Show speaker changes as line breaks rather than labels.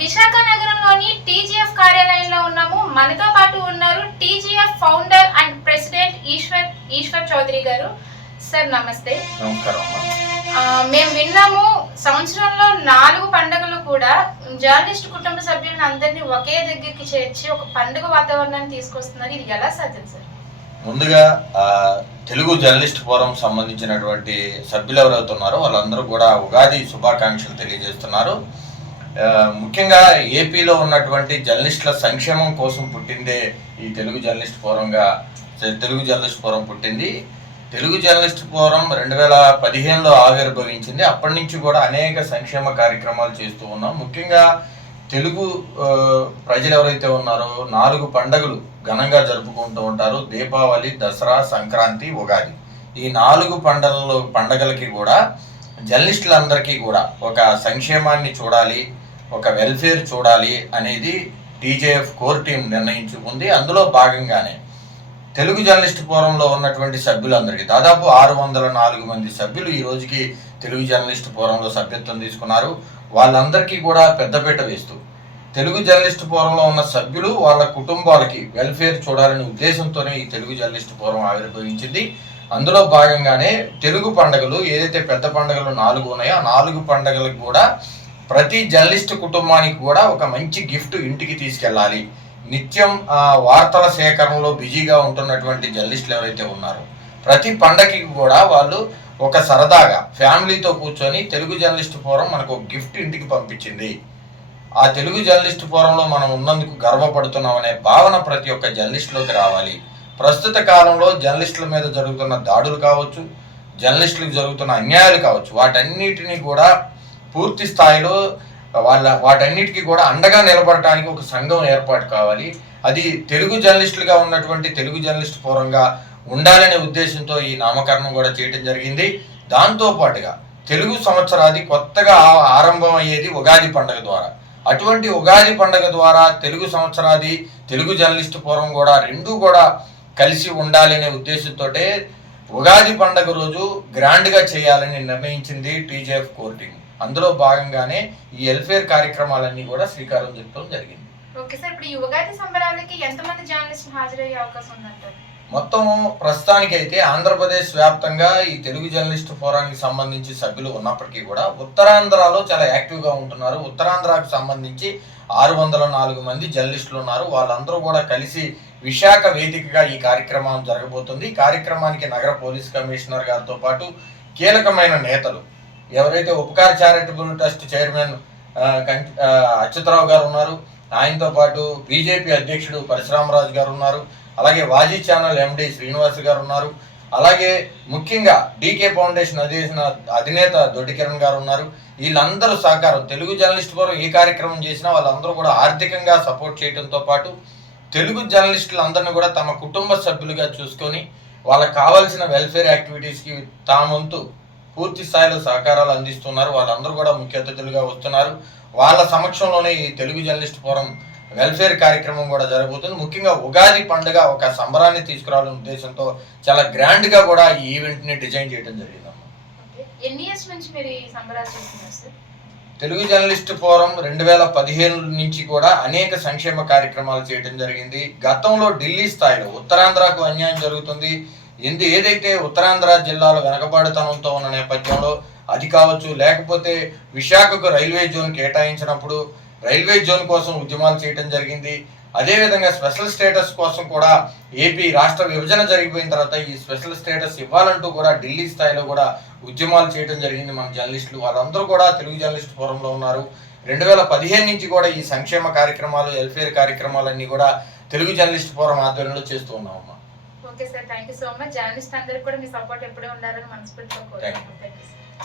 విశాఖ నగరంలోని టీజీఎఫ్ కార్యాలయంలో ఉన్నాము. మనతో పాటు ఉన్నారు TGF founder and president Eshwar Eshwar Chowdary garu. Sir నమస్తే.
నమస్కారం.
మేము విన్నాము సంవత్సరంలో నాలుగు పండుగలు కూడా జర్నలిస్ట్ కుటుంబ సభ్యులను అందరినీ ఒకే దగ్గరికి చేర్చి ఒక పండుగ వాతావరణాన్ని తీసుకొస్తున్నారు. ఇది ఎలా సాధ్యం సార్
ముందుగా తెలుగు జర్నలిస్ట్ ఫోరం సంబంధించినటువంటి సభ్యులు ఎవరైతే ఉన్నారో వాళ్ళందరూ కూడా ఉగాది శుభాకాంక్షలు తెలియజేస్తున్నారు. ముఖ్యంగా ఏపీలో ఉన్నటువంటి జర్నలిస్టుల సంక్షేమం కోసం పుట్టిందే ఈ తెలుగు జర్నలిస్ట్ ఫోరంగా తెలుగు జర్నలిస్ట్ ఫోరం పుట్టింది. తెలుగు జర్నలిస్ట్ ఫోరం రెండు వేల పదిహేనులో ఆవిర్భవించింది. అప్పటి నుంచి కూడా అనేక సంక్షేమ కార్యక్రమాలు చేస్తూ ఉన్నాం. ముఖ్యంగా తెలుగు ప్రజలు ఎవరైతే ఉన్నారో నాలుగు పండగలు ఘనంగా జరుపుకుంటూ ఉంటారు. దీపావళి దసరా సంక్రాంతి ఉగాది. ఈ నాలుగు పండగలు పండగలకి కూడా జర్నలిస్టులందరికీ కూడా ఒక సంక్షేమాన్ని చూడాలి ఒక వెల్ఫేర్ చూడాలి అనేది టీజేఎఫ్ కోర్ టీం నిర్ణయించుకుంది. అందులో భాగంగానే తెలుగు జర్నలిస్ట్ ఫోరంలో ఉన్నటువంటి సభ్యులందరికీ దాదాపు ఆరు వందల నాలుగు మంది సభ్యులు ఈ రోజుకి తెలుగు జర్నలిస్ట్ ఫోరంలో సభ్యత్వం తీసుకున్నారు. వాళ్ళందరికీ కూడా పెద్దపీట వేస్తూ తెలుగు జర్నలిస్ట్ ఫోరంలో ఉన్న సభ్యులు వాళ్ళ కుటుంబాలకి వెల్ఫేర్ చూడాలనే ఉద్దేశంతోనే ఈ తెలుగు జర్నలిస్ట్ ఫోరం ఆవిర్భవించింది. అందులో భాగంగానే తెలుగు పండుగలు ఏదైతే పెద్ద పండుగలు నాలుగు ఉన్నాయో ఆ నాలుగు పండుగలకు కూడా ప్రతి జర్నలిస్ట్ కుటుంబానికి కూడా ఒక మంచి గిఫ్ట్ ఇంటికి తీసుకెళ్ళాలి. నిత్యం ఆ, వార్తల సేకరణలో బిజీగా ఉంటున్నటువంటి జర్నలిస్టులు ఎవరైతే ఉన్నారో ప్రతి పండగకి కూడా వాళ్ళు ఒక సరదాగా ఫ్యామిలీతో కూర్చొని తెలుగు జర్నలిస్ట్ ఫోరం మనకు ఒక గిఫ్ట్ ఇంటికి పంపించింది. ఆ తెలుగు జర్నలిస్ట్ ఫోరంలో మనం ఉన్నందుకు గర్వపడుతున్నాం అనే భావన ప్రతి ఒక్క జర్నలిస్టులోకి రావాలి. ప్రస్తుత కాలంలో జర్నలిస్టుల మీద జరుగుతున్న దాడులు కావచ్చు జర్నలిస్టులకు జరుగుతున్న అన్యాయాలు కావచ్చు వాటన్నిటిని కూడా పూర్తి స్థాయిలో వాళ్ళ వాటన్నిటికీ కూడా అండగా నిలబడటానికి ఒక సంఘం ఏర్పాటు కావాలి. అది తెలుగు జర్నలిస్టులుగా ఉన్నటువంటి తెలుగు జర్నలిస్ట్ ఫోరంగా ఉండాలనే ఉద్దేశంతో ఈ నామకరణం కూడా చేయడం జరిగింది. దాంతో పాటుగా తెలుగు సంవత్సరాది కొత్తగా ఆరంభం అయ్యేది ఉగాది పండుగ ద్వారా. అటువంటి ఉగాది పండుగ ద్వారా తెలుగు సంవత్సరాది తెలుగు జర్నలిస్ట్ ఫోరం కూడా రెండూ కూడా కలిసి ఉండాలనే ఉద్దేశంతో ఉగాది పండుగ రోజు గ్రాండ్గా చేయాలని నిర్ణయించింది టీజేఎఫ్ కోర్ టీం. అందులో భాగంగానే ఈ వెల్ఫేర్ కార్యక్రమాలన్నీ కూడా శ్రీకారం చుట్టడం జరిగింది.
ఓకే సార్ ఇప్పుడు ఈ ఉగాది సంబరాలకి ఎంతమంది జర్నలిస్టులు హాజరయ్యే అవకాశం ఉందంటారు?
మొత్తం ప్రస్తుతానికైతే ఆంధ్రప్రదేశ్ వ్యాప్తంగా ఈ తెలుగు జర్నలిస్ట్ ఫోరానికి సంబంధించి సభ్యులు ఉన్నప్పటికీ కూడా ఉత్తరాంధ్రలో చాలా యాక్టివ్గా ఉంటున్నారు. ఉత్తరాంధ్రకు సంబంధించి ఆరు వందల నాలుగు మంది జర్నలిస్టులు ఉన్నారు. వాళ్ళందరూ కూడా కలిసి విశాఖ వేదికగా ఈ కార్యక్రమం జరగబోతుంది. ఈ కార్యక్రమానికి నగర పోలీస్ కమిషనర్ గారితో పాటు కీలకమైన నేతలు ఎవరైతే ఉపకార చారిటబుల్ ట్రస్ట్ చైర్మన్ కం- అచ్యుతరావు గారు ఉన్నారు ఆయనతో పాటు బీజేపీ అధ్యక్షుడు పరశురామరాజు గారు ఉన్నారు అలాగే వాజీ ఛానల్ ఎండి శ్రీనివాస్ గారు ఉన్నారు అలాగే ముఖ్యంగా డీకే ఫౌండేషన్ అధినేత అధినేత దొడ్డికిరణ్ గారు ఉన్నారు. వీళ్ళందరూ సహకారం తెలుగు జర్నలిస్ట్ ఫోరం ఏ కార్యక్రమం చేసినా వాళ్ళందరూ కూడా ఆర్థికంగా సపోర్ట్ చేయడంతో పాటు తెలుగు జర్నలిస్టులందరినీ కూడా తమ కుటుంబ సభ్యులుగా చూసుకొని వాళ్ళకి కావాల్సిన వెల్ఫేర్ యాక్టివిటీస్కి తామంతు పూర్తి స్థాయిలో సహకారాలు అందిస్తున్నారు. వాళ్ళందరూ కూడా ముఖ్య అతిథులుగా వస్తున్నారు. వాళ్ళ సమక్షంలోనే ఈ తెలుగు జర్నలిస్ట్ ఫోరం వెల్ఫేర్ కార్యక్రమం కూడా జరగబోతుంది. ముఖ్యంగా ఉగాది పండుగ ఒక సంబరాన్ని తీసుకురావాలనే ఉద్దేశంతో చాలా గ్రాండ్గా కూడా ఈ ఈవెంట్ని డిజైన్ చేయడం జరిగింది తెలుగు జర్నలిస్ట్ ఫోరం రెండు వేల పదిహేను నుంచి కూడా అనేక సంక్షేమ కార్యక్రమాలు చేయడం జరిగింది. గతంలో ఢిల్లీ స్థాయిలో ఉత్తరాంధ్రకు అన్యాయం జరుగుతుంది. ఎందు ఏదైతే ఉత్తరాంధ్ర జిల్లాలో వెనకబాటుతనంతో ఉన్న నేపథ్యంలో అది కావచ్చు లేకపోతే విశాఖకు రైల్వే జోన్ కేటాయించినప్పుడు రైల్వే జోన్ కోసం ఉద్యమాలు చేయడం జరిగింది. అదేవిధంగా స్పెషల్ స్టేటస్ కోసం కూడా ఏపీ రాష్ట్ర విభజన జరిగిపోయిన తర్వాత ఈ స్పెషల్ స్టేటస్ ఇవ్వాలంటూ కూడా ఢిల్లీ స్థాయిలో కూడా ఉద్యమాలు చేయడం జరిగింది మన జర్నలిస్టులు. వాళ్ళందరూ కూడా తెలుగు జర్నలిస్ట్ ఫోరంలో ఉన్నారు. రెండు వేల పదిహేను నుంచి కూడా ఈ సంక్షేమ కార్యక్రమాలు వెల్ఫేర్ కార్యక్రమాలన్నీ కూడా తెలుగు జర్నలిస్ట్ ఫోరం ఆధ్వర్యంలో చేస్తూ ఉన్నామమ్మా.
Okay sir thank you so much journalist అందరికి కూడా మీ సపోర్ట్ ఎప్పుడూ ఉండాలని మనస్ఫూర్తిగా కోరుకుంటున్నాను.